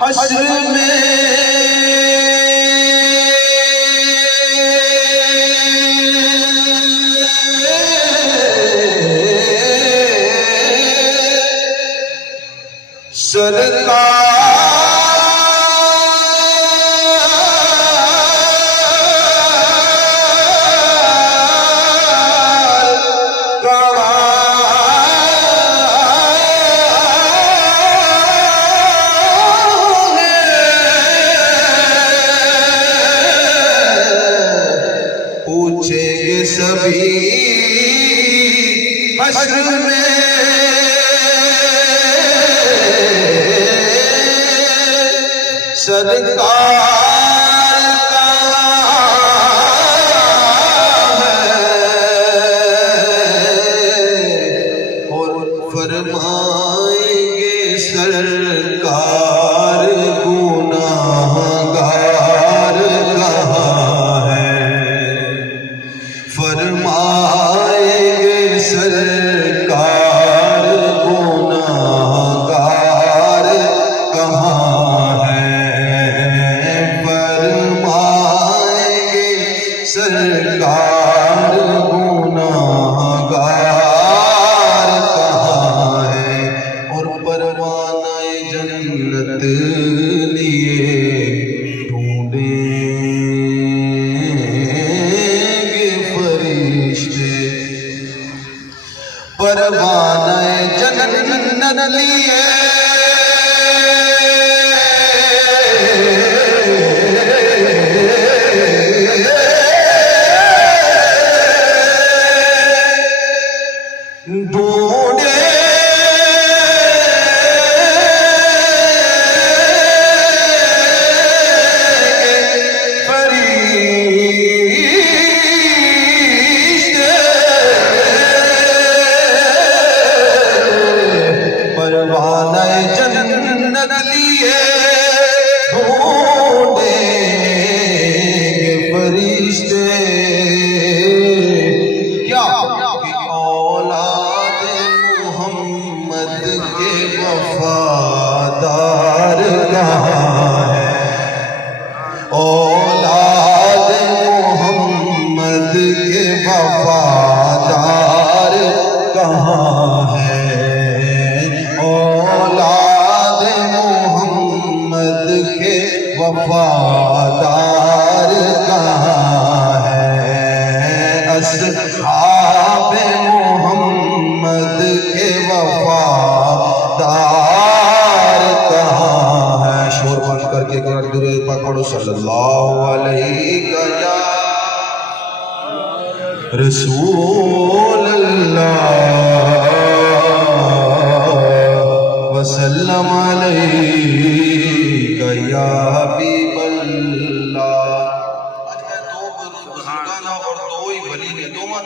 حشر میں سرکار سبھی حشر میں سرکار اور فرمائیں گے سرکار گناہگار کہاں ہے، فرمائیں گے سرکار گناہگار کہاں ہے، فرمائیں گے سرکار گناہگار کہاں ہے، اور پروانہ جنت لیے پروانہ جنت لیے ڈھونڈے پروانہ جنت لیے ڈھونڈیں گے فرشتے، کیا کہ اولاد محمد کے وفادار کہاں ہے، اولاد محمد کے وفادار کہاں ہے، اولاد محمد کے وفادار کہاں ہے، اصحاب محمد کے وفادار کہاں ہے۔ شور بند کر کے درود پاک پڑھو، صلی اللہ علیہ رسول اللہ وسلم علیہ یا حبیب